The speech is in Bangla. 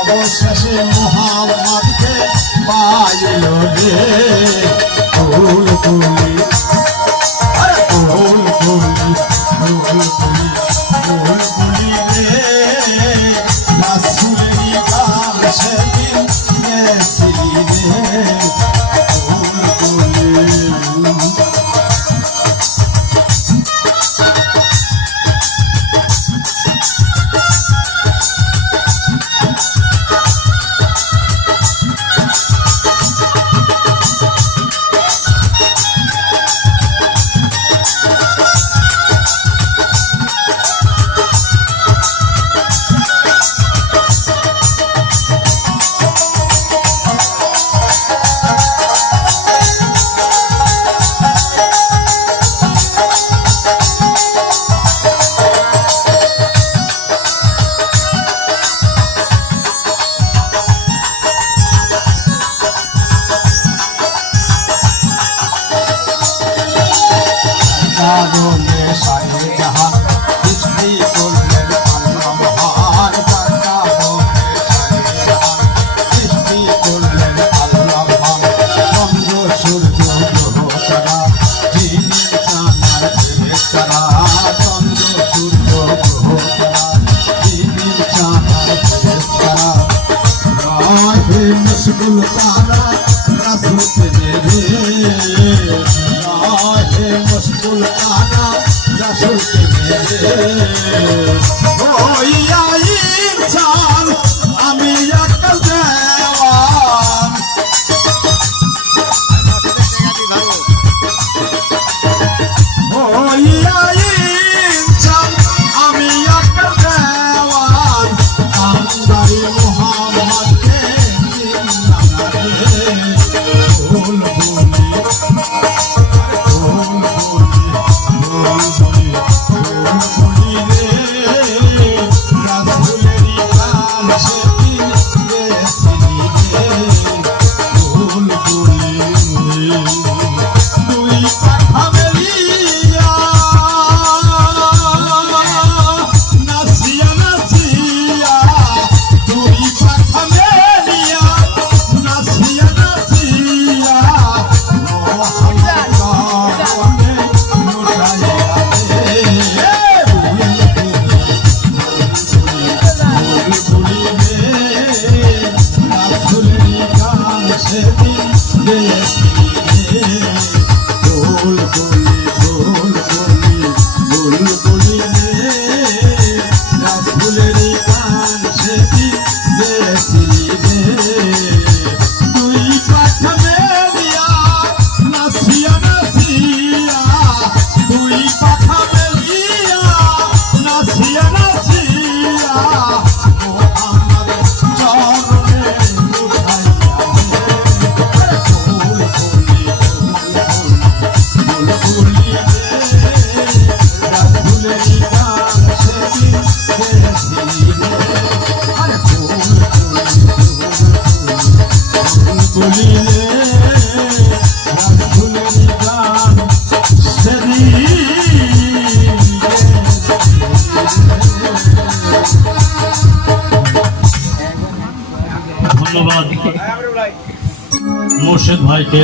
অবশেষে মোহাম্মদকে পাইল রে ফুল ফুলি ফুল ফুলি ফুল ফুলি ফুল ফুলি রে রাসূলের গান সেদিন গেছিলি রে ফুল ফুলি কারণে সারে জাহান সৃষ্টি করলেন আল্লাহ মহান কারণে সারে জাহান সৃষ্টি করলেন আল্লাহ মহান চন্দ্র সূর্য গ্রহ তারা যিনি চাঁদার ফেরেশতারা চন্দ্র সূর্য গ্রহ তারা যিনি চাঁদার ফেরেশতারা রাহে মশগুল তারা রাসূল তেরে মুশকুল কানা রাসূল কে মেরে ওইয়া ইনসান আমি একটা দেওয়ান ওইয়া ইনসান আমি একটা দেওয়ান আমদারি মুহাম্মদকে জিন্দারে ফুল ফুলি ধন্যবাদ মোর্শেদ ভাইকে।